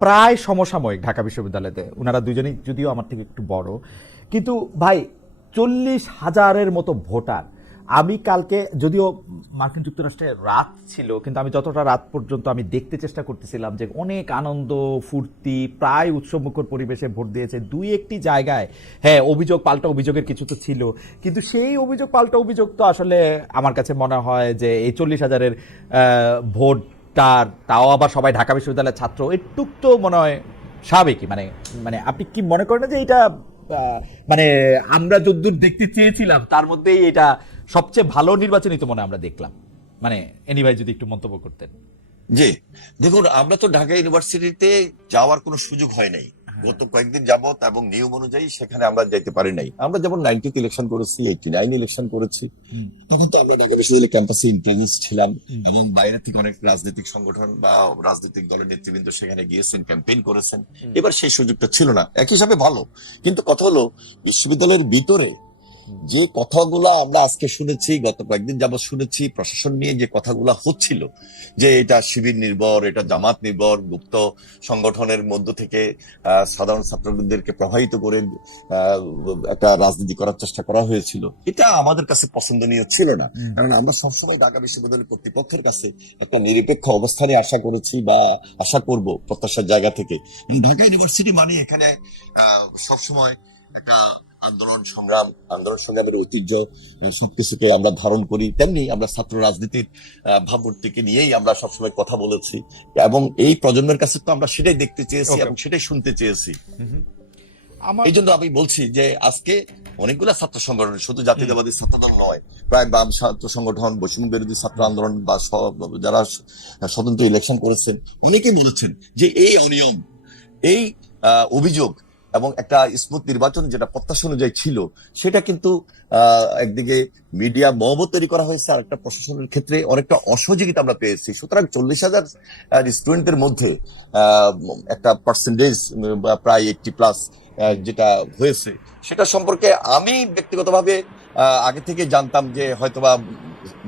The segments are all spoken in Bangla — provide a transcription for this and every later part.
প্রায় সমসাময়িক ঢাকা বিশ্ববিদ্যালয়তে। ওনারা দুজনেই যদিও আমার থেকে একটু বড়। কিন্তু ভাই চল্লিশ হাজারের মতো ভোটার। আমি কালকে যদিও মার্কিন যুক্তরাষ্ট্রে রাত ছিল কিন্তু আমি যতটা রাত পর্যন্ত আমি দেখতে চেষ্টা করতেছিলাম যে অনেক আনন্দ ফুর্তি প্রায় উৎসবমুখর পরিবেশে ভোট দিয়েছে। দুই একটি জায়গায় হ্যাঁ অভিযোগ পাল্টা অভিযোগের কিছু তো ছিল। কিন্তু সেই অভিযোগ পাল্টা অভিযোগ তো আসলে আমার কাছে মনে হয় যে এই চল্লিশ হাজারের আহ, ভোটটার তাও আবার সবাই ঢাকা বিশ্ববিদ্যালয়ের ছাত্র এটুক তো মনে হয় স্বাভাবিকই। মানে মানে আপনি কি মনে করেন যে এটা মানে আমরা যদ্দূর দেখতে চেয়েছিলাম, তার মধ্যেই এটা সবচেয়ে ভালো নির্বাচনই তো মনে আমরা দেখলাম। মানে এনি ভাই যদি একটু মন্তব্য করতেন। জি। দেখুন, আমরা তো ঢাকা ইউনিভার্সিটিতে যাওয়ার কোনো সুযোগ হয় নাই। গত কয়েকদিন যাবত এবং নিয়ম অনুযায়ী সেখানে আমরা যাইতে পারি নাই। আমরা যেমন নাইনটিতে ইলেকশন করেছি এইটি নাইন ইলেকশন করেছি তখন তো আমরা ঢাকা বিশ্ববিদ্যালয় ক্যাম্পাসে ইনপ্রেজেন্স ছিলাম এবং বাইরে থেকে অনেক রাজনৈতিক সংগঠন বা রাজনৈতিক দলের নেতৃবৃন্দ সেখানে গিয়েছেন ক্যাম্পেইন করেছেন। এবার সেই সুযোগটা ছিল না। একই হিসাবে ভালো। কিন্তু কথা হলো বিশ্ববিদ্যালয়ের ভিতরে যে কথাগুলো আমরা আজকে শুনেছি গত কয়েকদিন যাবত শুনেছি প্রশাসন নিয়ে যে কথাগুলো হচ্ছিল যে এটা শিবির নির্ভর এটা জামাত নির্ভর গুপ্ত সংগঠনের মধ্য থেকে সাধারণ ছাত্রদেরকে প্রভাবিত করে একটা রাজনীতি করার চেষ্টা করা হয়েছিল। এটা আমাদের কাছে পছন্দনীয় ছিল না। কারণ আমরা সবসময় ঢাকা বিশ্ববিদ্যালয় কর্তৃপক্ষের কাছে একটা নিরপেক্ষ অবস্থানে আশা করেছি বা আশা করব প্রত্যাশার জায়গা থেকে। ঢাকা ইউনিভার্সিটি মানে এখানে আহ, সবসময় একটা আন্দোলন সংগ্রাম আন্দোলন সংগ্রামের ঐতিহ্য সবকিছুকে আমরা ধারণ করি। তেমনি আমরা ছাত্র রাজনীতির ভাবমূর্তিকে নিয়েই আমরা সবসময় কথা বলেছি এবং এই প্রজন্মের কাছে তো আমরা সেটাই দেখতে চেয়েছি এবং সেটাই শুনতে চেয়েছি। এই জন্য আমি বলছি যে আজকে অনেকগুলা ছাত্র সংগঠন শুধু জাতীয়তাবাদী ছাত্রদল নয় প্রায় বাম ছাত্র সংগঠন বৈষম্য বিরোধী ছাত্র আন্দোলন বা যারা স্বতন্ত্র ইলেকশন করেছেন অনেকেই বলেছেন যে এই অনিয়ম এই অভিযোগ এবং একটা স্মুথ নির্বাচন যেটা প্রত্যাশা অনুযায়ী ছিল, সেটা কিন্তু একদিকে মিডিয়া মহবত তৈরি করা হয়েছে আর একটা প্রশাসনের ক্ষেত্রে অনেকটা অসহযোগিতা আমরা পেয়েছি। সুতরাং চল্লিশ হাজার স্টুডেন্টের মধ্যে একটা পার্সেন্টেজ প্রায় এইটটি প্লাস যেটা হয়েছে, সেটা সম্পর্কে আমি ব্যক্তিগতভাবে আগে থেকে জানতাম যে হয়তোবা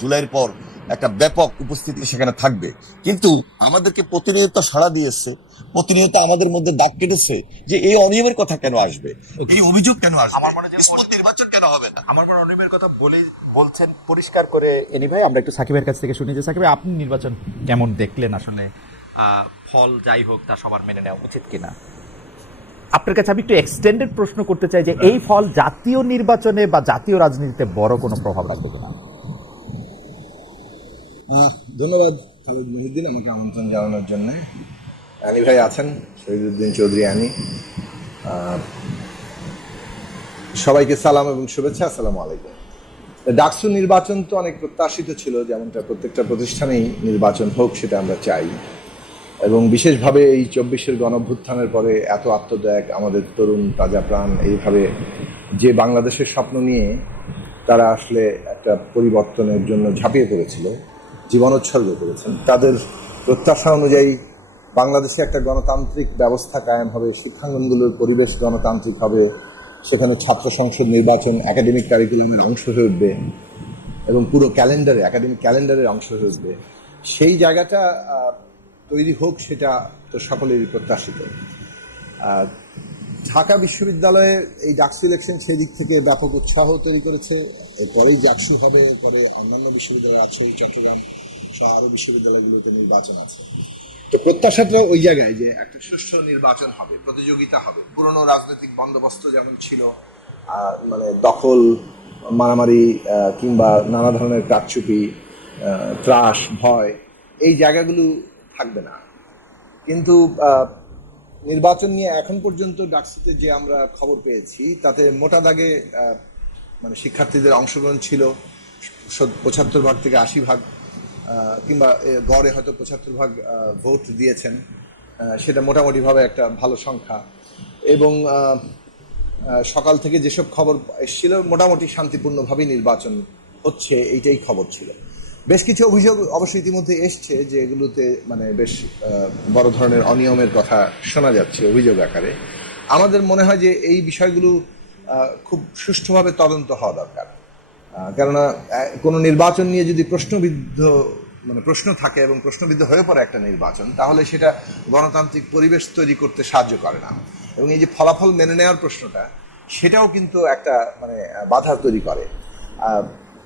জুলাইয়ের পর একটা ব্যাপক উপস্থিতি সেখানে থাকবে। কিন্তু আমাদেরকে প্রতিনিয়ত সাড়া দিয়েছে প্রতিনিয়ত আমাদের মধ্যে দাগ কেটেছে যে এই অনিয়মের কথা কেন আসবে? এই অভিযোগ কেন আসবে? আমার মনে হয় নির্বাচন কেন হবে না? আমার মনে অনিমের কথা বলে বলছেন পরিষ্কার করে। এনি ভাই আমরা একটু সাকিবের কাছ থেকে শুনি যে সাকিব আপনি নির্বাচন কেমন দেখলেন আসলে? আহ, ফল যাই হোক তা সবার মেনে নেওয়া উচিত কিনা? আপনার কাছে আমি একটু এক্সটেন্ডেড প্রশ্ন করতে চাই যে এই ফল জাতীয় নির্বাচনে বা জাতীয় রাজনীতিতে বড় কোনো প্রভাব রাখবে কিনা? ধন্যবাদ খালিদ মহিউদ্দিন আমাকে আমন্ত্রণ জানানোর জন্য। আনি ভাই আছেন, শহীদুদ্দিন চৌধুরী আনি সবাইকে সালাম এবং শুভেচ্ছা, আসসালামু আলাইকুম। ডাকসু নির্বাচন তো অনেক প্রত্যাশিত ছিল, যেমনটা প্রত্যেকটা প্রতিষ্ঠানেই নির্বাচন হোক, সেটা আমরা চাই। এবং বিশেষভাবে এই চব্বিশের গণভ্যুত্থানের পরে এত আত্মত্যাগ, আমাদের তরুণ তাজা প্রাণ, এইভাবে যে বাংলাদেশের স্বপ্ন নিয়ে তারা আসলে একটা পরিবর্তনের জন্য ঝাঁপিয়ে পড়েছিল। জীবনোৎসর্গ করেছেন। তাদের প্রত্যাশা অনুযায়ী বাংলাদেশে একটা গণতান্ত্রিক ব্যবস্থা কায়েম হবে, শিক্ষাঙ্গনগুলোর পরিবেশ গণতান্ত্রিক হবে, সেখানে ছাত্র সংসদ নির্বাচন একাডেমিক কারিকুলামের অংশ হয়ে উঠবে এবং পুরো ক্যালেন্ডারে একাডেমিক ক্যালেন্ডারের অংশ হয়ে উঠবে। সেই জায়গাটা তৈরি হোক সেটা তো সকলেরই প্রত্যাশিত। ঢাকা বিশ্ববিদ্যালয়ে এই ডাকসু ইলেকশন সেদিক থেকে ব্যাপক উৎসাহ তৈরি করেছে। এরপরেই জাকসু হবে, এরপরে অন্যান্য বিশ্ববিদ্যালয় আছে, চট্টগ্রাম সহ আরও বিশ্ববিদ্যালয়গুলোতে নির্বাচন আছে। তো প্রত্যাশাটা ওই জায়গায় যে একটা সুষ্ঠু নির্বাচন হবে, প্রতিযোগিতা হবে। পুরনো রাজনৈতিক বন্দোবস্ত যেমন ছিল মানে দখল, মারামারি কিংবা নানা ধরনের কারচুপি ত্রাস, ভয়, এই জায়গাগুলো থাকবে না। কিন্তু নির্বাচন নিয়ে এখন পর্যন্ত ডাকসুতে যে আমরা খবর পেয়েছি, তাতে মোটা দাগে মানে শিক্ষার্থীদের অংশগ্রহণ ছিল পঁচাত্তর ভাগ থেকে আশি ভাগ কিংবা গড়ে হয়তো পঁচাত্তর ভাগ ভোট দিয়েছেন সেটা মোটামুটিভাবে একটা ভালো সংখ্যা। এবং সকাল থেকে যেসব খবর এসেছিল, মোটামুটি শান্তিপূর্ণভাবেই নির্বাচন হচ্ছে, এইটাই খবর ছিল। বেশ কিছু অভিযোগ অবশ্যই ইতিমধ্যে এসছে যে এগুলোতে মানে বেশ বড় ধরনের অনিয়মের কথা শোনা যাচ্ছে অভিযোগ আকারে। আমাদের মনে হয় যে এই বিষয়গুলো খুব সুষ্ঠুভাবে তদন্ত হওয়া দরকার। কেননা কোনো নির্বাচন নিয়ে যদি প্রশ্নবিদ্ধ মানে প্রশ্ন থাকে এবং প্রশ্নবিদ্ধ হয়ে পড়ে একটা নির্বাচন, তাহলে সেটা গণতান্ত্রিক পরিবেশ তৈরি করতে সাহায্য করে না। এবং এই যে ফলাফল মেনে নেওয়ার প্রশ্নটা, সেটাও কিন্তু একটা মানে বাধা তৈরি করে।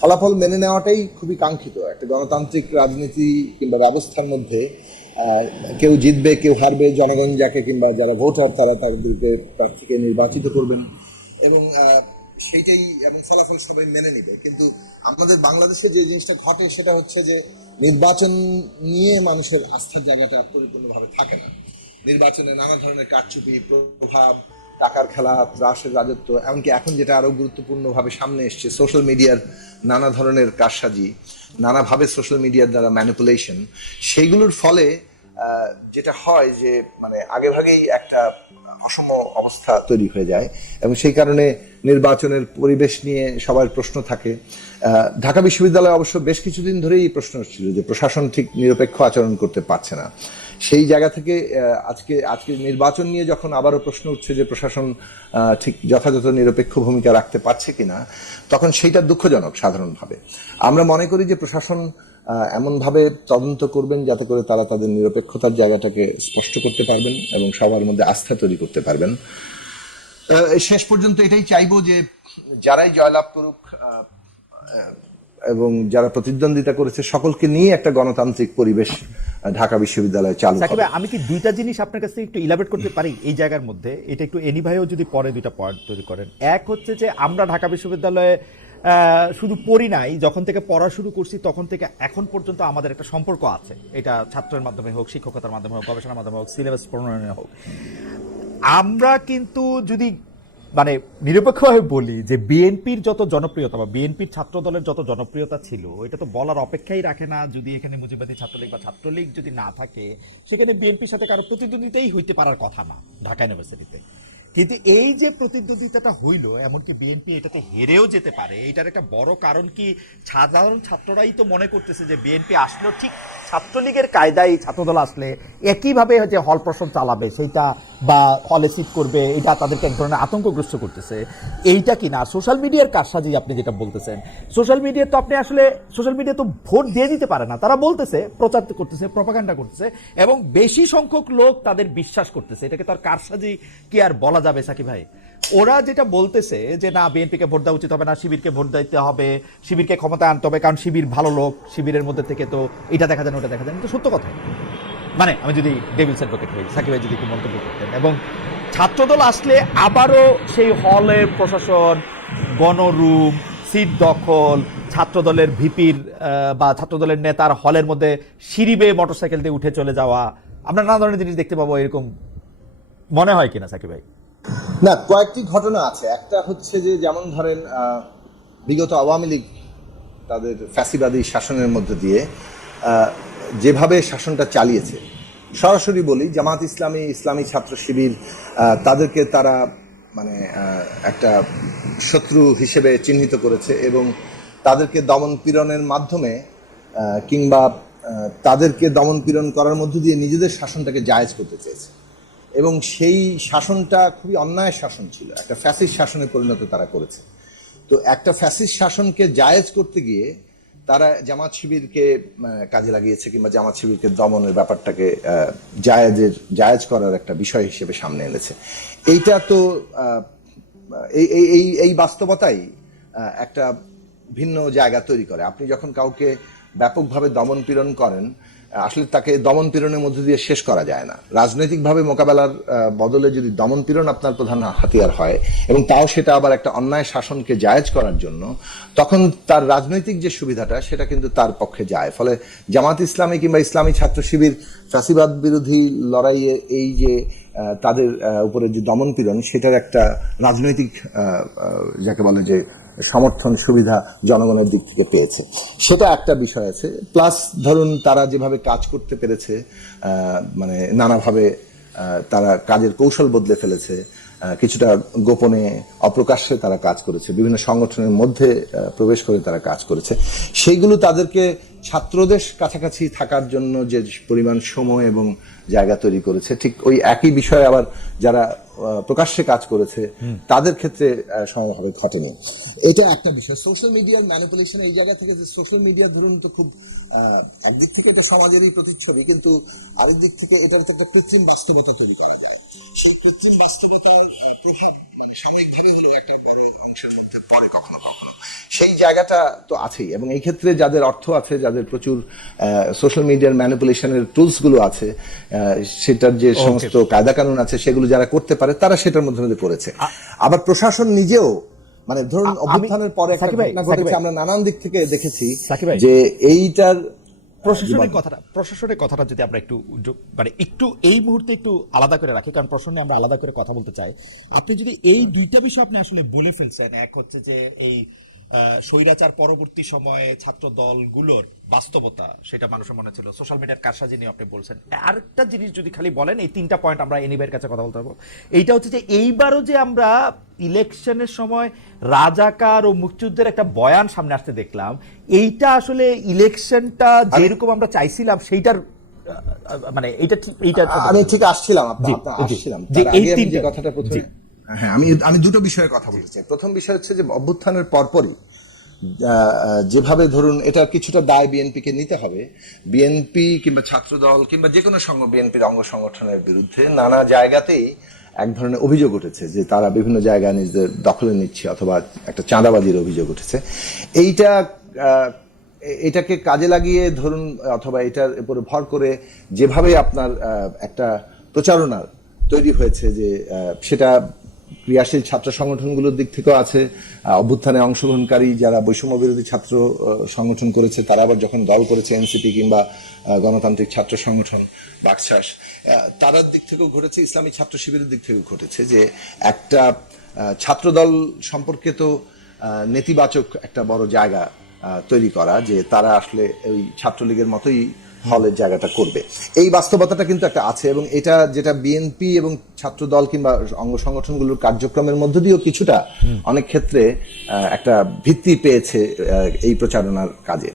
ফলাফল মেনে নেওয়াটাই খুবই কাঙ্ক্ষিত। একটা গণতান্ত্রিক রাজনীতি কিংবা ব্যবস্থার মধ্যে কেউ জিতবে, কেউ হারবে, জনগণ যাকে কিংবা যারা ভোটার তারা তাদেরকে প্রার্থীকে নির্বাচিত করবেন এবং সেইটাই এবং ফলাফল সবাই মেনে নিবে। কিন্তু আমাদের বাংলাদেশে যে জিনিসটা ঘটে সেটা হচ্ছে যে, নির্বাচন নিয়ে মানুষের আস্থার জায়গাটা পরিপূর্ণভাবে থাকে না। নির্বাচনে নানা ধরনের কারচুপি, প্রভাব টাকার খেলা ত্রাসের রাজত্ব, এমনকি এখন যেটা আরও গুরুত্বপূর্ণভাবে সামনে এসছে সোশ্যাল মিডিয়ার নানা ধরনের কারসাজি, নানাভাবে সোশ্যাল মিডিয়ার দ্বারা ম্যানিপুলেশন সেইগুলোর ফলে যেটা হয় যে মানে আগেভাগেই একটা অসম অবস্থা তৈরি হয়ে যায় এবং সেই কারণে নির্বাচনের পরিবেশ নিয়ে সবার প্রশ্ন থাকে। ঢাকা বিশ্ববিদ্যালয়ে অবশ্য বেশ কিছুদিন ধরেই প্রশ্ন ছিল যে প্রশাসন ঠিক নিরপেক্ষ আচরণ করতে পারছে না। সেই জায়গা থেকে আজকে আজকে নির্বাচন নিয়ে যখন আবারও প্রশ্ন উঠছে যে প্রশাসন ঠিক যথাযথ নিরপেক্ষ ভূমিকা রাখতে পারছে কিনা, তখন সেইটা দুঃখজনক সাধারণভাবে। আমরা মনে করি যে প্রশাসন এমনভাবে তদন্ত করবেন যাতে করে তারা তাদের নিরপেক্ষতার জায়গাটাকে স্পষ্ট করতে পারবেন এবং সবার মধ্যে আস্থা তৈরি করতে পারবেন। শেষ পর্যন্ত এটাই চাইব যে যারাই জয়লাভ করুক এবং যারা প্রতিদ্বন্দ্বিতা করেছে, সকলকে নিয়ে একটা গণতান্ত্রিক পরিবেশ ঢাকা বিশ্ববিদ্যালয়ে চালু হবে। আমি কি দুইটা জিনিস আপনার কাছে একটু ইলাবেট করতে পারি এই জায়গার মধ্যে? এটা একটু এনি ভাইও যদি পরে দুইটা পয়েন্ট তৈরি করেন। এক হচ্ছে যে আমরা ঢাকা বিশ্ববিদ্যালয়ে শুধু পড়ি নাই যখন থেকে পড়া শুরু করছি তখন থেকে এখন পর্যন্ত আমাদের একটা সম্পর্ক আছে। এটা ছাত্রের মাধ্যমে হোক শিক্ষকতার মাধ্যমে হোক গবেষণার মাধ্যমে হোক সিলেবাস প্রণয়নে হোক। আমরা কিন্তু যদি মানে নিরপেক্ষভাবে বলি যে বিএনপির যত জনপ্রিয়তা বা বিএনপির ছাত্র দলের যত জনপ্রিয়তা ছিল এটা তো বলার অপেক্ষাই রাখে না যদি এখানে মুজিবাদী ছাত্রলীগ বা ছাত্রলীগ যদি না থাকে, সেখানে বিএনপির সাথে কারও প্রতিদ্বন্দ্বিতাই হইতে পারার কথা না ঢাকা ইউনিভার্সিটিতে। কিন্তু এই যে প্রতিদ্বন্দ্বিতাটা হইল, এমনকি বিএনপি এটাতে হেরেও যেতে পারে, এটার একটা বড় কারণ কি? সাধারণ ছাত্ররাই তো মনে করতেছে যে বিএনপি আসলেও ঠিক ছাত্রলীগের কায়দায় ছাত্রদল আসলে একইভাবে যে হল প্রশ্ন চালাবে, সেইটা বা হলে সিট করবে, এটা তাদেরকে এক ধরনের আতঙ্কগ্রস্ত করতেছে। এইটা কি না? সোশ্যাল মিডিয়ার কারসাজি আপনি যেটা বলতেছেন, সোশ্যাল মিডিয়া তো আপনি আসলে, সোশ্যাল মিডিয়া তো ভোট দিয়ে দিতে পারে না। তারা বলতেছে, প্রচার করতেছে প্রপাগান্ডা করতেছে, এবং বেশি সংখ্যক লোক তাদের বিশ্বাস করতেছে। এটাকে তো আর কারসাজি কি আর বলা যাবে সাকি ভাই। ওরা যেটা বলতেছে যে, না, বিএনপিকে ভোট দেওয়া উচিত হবে না, শিবিরকে ভোট দিতে হবে, শিবিরকে ক্ষমতা আনতে হবে, কারণ শিবির ভালো লোক, শিবিরের মধ্যে থেকে তো এটা দেখা যায় না, ওটা দেখা যায় না। সত্য কথা। মানে আমি যদি ডেভিলস অ্যাডভোকেট হই, সাকিব ভাই যদি একটু মন্তব্য করতেন। এবং ছাত্রদল আসলে আবারও সেই হলের প্রশাসন, গণরুম, সিট দখল, ছাত্রদলের ভিপির বা ছাত্রদলের নেতার হলের মধ্যে সিঁড়ি বেয়ে মোটরসাইকেল দিয়ে উঠে চলে যাওয়া। আমরা নানা ধরনের জিনিস দেখতে পাবো, এরকম মনে হয় কিনা সাকিব ভাই? না, কয়েকটি ঘটনা আছে। একটা হচ্ছে যে, যেমন ধরেন বিগত আওয়ামী লীগ তাদের ফ্যাসিবাদী শাসনের মধ্যে দিয়ে যেভাবে শাসনটা চালিয়েছে, সরাসরি বলি, জামাত ইসলামী ইসলামী ছাত্র শিবির তাদেরকে তারা মানে একটা শত্রু হিসেবে চিহ্নিত করেছে এবং তাদেরকে দমন পীড়নের মাধ্যমে কিংবা তাদেরকে দমন পীড়ন করার মধ্য দিয়ে নিজেদের শাসনটাকে জায়েজ করতে চেয়েছে। এবং সেই শাসনটা খুবই অন্যায় শাসন ছিল। একটা ফ্যাসিস শাসনে পরিণত তারা করেছে। তো একটা ফ্যাসিস শাসনকে জায়েজ করতে গিয়ে তারা জামাত শিবিরকে কাজে লাগিয়েছে কিংবা জামাত শিবিরকে দমনের ব্যাপারটাকে জায়েজের, জায়েজ করার একটা বিষয় হিসেবে সামনে এনেছে। এইটা তো এই এই এই বাস্তবতাই একটা ভিন্ন জায়গা তৈরি করে। আপনি যখন কাউকে ব্যাপকভাবে দমন পীড়ন করেন আসলে তাকে দমন পীড়নের মধ্যে দিয়ে শেষ করা যায় না। রাজনৈতিকভাবে মোকাবেলার বদলে যদি দমন পীড়ন আপনার প্রধান হাতিয়ার হয় এবং তাও সেটা আবার একটা অন্যায় শাসনকে জায়েজ করার জন্য, তখন তার রাজনৈতিক যে সুবিধাটা সেটা কিন্তু তার পক্ষে যায়। ফলে জামাত ইসলামী কিংবা ইসলামী ছাত্র শিবির ফ্যাসিবাদ বিরোধী লড়াইয়ে এই যে তাদের উপরে যে দমন পীড়ন, সেটার একটা রাজনৈতিক যাকে বলে যে সমর্থন সুবিধা জনগণের দিক থেকে পেয়েছে। সেটা একটা বিষয় আছে। প্লাস ধরুন, তারা যেভাবে কাজ করতে পেরেছে মানে নানাভাবে তারা কাজের কৌশল বদলে ফেলেছে কিছুটা গোপনে, অপ্রকাশ্যে তারা কাজ করেছে। বিভিন্ন সংগঠনের মধ্যে প্রবেশ করে তারা কাজ করেছে। সেইগুলো তাদেরকে ছাত্রদের কাছাকাছি থাকার জন্য যে পরিমাণ সময় এবং জায়গা তৈরি করেছে, ঠিক ওই একই বিষয়ে আবার যারা প্রকাশ্যে কাজ করেছে তাদের ক্ষেত্রে আহ, সমভাবে ঘটেনি। এটা একটা বিষয়। সোশ্যাল মিডিয়ার ম্যানিপুলেশন এই জায়গা থেকে যে সোশ্যাল মিডিয়া ধরুন তো খুব আহ, একদিক থেকে এটা সমাজেরই প্রতিচ্ছবি কিন্তু আরেক দিক থেকে এটার তো একটা কৃত্রিম বাস্তবতা তৈরি করা। সেই কৃত্রিম বাস্তবতার প্রভাব মানে সাময়িকভাবে হলেও একটা বড় অংশের মধ্যে পড়ে কখনো কখনো। সেই জায়গাটা তো আছেই এবং এই ক্ষেত্রে যাদের অর্থ আছে যাদের প্রচুর সোশ্যাল মিডিয়ার ম্যানিপুলেশনের টুলসগুলো আছে সেটার যে সমস্ত কায়দা কানুন আছে সেগুলো যারা করতে পারে তারা সেটার মধ্যে মধ্যে পড়েছে। আবার প্রশাসন নিজেও মানে ধরুন অভ্যুত্থানের পরে একটা ঘটনা ঘটেছে আমরা নানান দিক থেকে দেখেছি যে এইটার প্রশাসনের কথাটা প্রশাসনের কথাটা যদি আমরা একটু মানে একটু এই মুহূর্তে একটু আলাদা করে রাখি কারণ প্রশ্ন আমরা আলাদা করে কথা বলতে চাই। আপনি যদি এই দুইটা বিষয় আপনি আসলে বলে ফেলছেন এক হচ্ছে যে এই স্বৈরাচার পরবর্তী সময়ে ছাত্র দলগুলোর বাস্তবতা সেটা মানুষের মনে ছিল সোশ্যাল মিডিয়ার কারসাজি নিয়ে আপনি বলছেন আরেকটা জিনিস যদি খালি বলেন এই তিনটা পয়েন্ট আমরা এনিবের কাছে কথা বলতে পারব এইটা হচ্ছে যে এইবারও যে আমরা ইলেকশনের সময় রাজাকার ও মুক্তিযুদ্ধের একটা বয়ান সামনে আসতে দেখলাম এইটা আসলে ইলেকশনটা যেরকম আমরা চাইছিলাম সেইটার মানে এইটা ঠিক এইটা আমি ঠিক আসছিলাম আপনি। আসছিলাম যে এই তিনটা- কথাটা প্রথমে। হ্যাঁ আমি আমি দুটো বিষয়ের কথা বলতে চাই। প্রথম বিষয় হচ্ছে যে অভ্যুত্থানের পরপরই যেভাবে ধরুন এটা কিছুটা দায় বিএনপিকে নিতে হবে। বিএনপি কিংবা ছাত্রদল কিংবা যে কোনো সংঘ বিএনপির অঙ্গ সংগঠনের বিরুদ্ধে নানা জায়গাতেই এক ধরনের অভিযোগ উঠেছে যে তারা বিভিন্ন জায়গায় নিজেদের দখলে নিচ্ছে অথবা একটা চাঁদাবাজির অভিযোগ উঠেছে। এইটা এটাকে কাজে লাগিয়ে ধরুন অথবা এটার উপরে ভর করে যেভাবে আপনার একটা প্রচারণার তৈরি হয়েছে যে সেটা ক্রিয়াশীল ছাত্র সংগঠনগুলোর দিক থেকেও আছে। অভ্যুত্থানে অংশগ্রহণকারী যারা বৈষম্য বিরোধী ছাত্র সংগঠন করেছে, তারা আবার যখন দল করেছে এনসিপি কিংবা গণতান্ত্রিক ছাত্র সংগঠন বাকশাস তারার দিক থেকেও ঘটেছে, ইসলামী ছাত্র শিবিরের দিক থেকেও ঘটেছে যে একটা ছাত্রদল সম্পর্কে তো নেতিবাচক একটা বড় জায়গা তৈরি করা যে তারা আসলে ওই ছাত্রলীগের মতোই হলের জায়গাটা করবে। এই বাস্তবতাটা কিন্তু একটা আছে এবং এটা যেটা বিএনপি এবং ছাত্র দল কিংবা অঙ্গ সংগঠনগুলোর কার্যক্রমের মধ্য দিয়েও কিছুটা অনেক ক্ষেত্রে আহ, একটা ভিত্তি পেয়েছে এই প্রচারণার কাজে।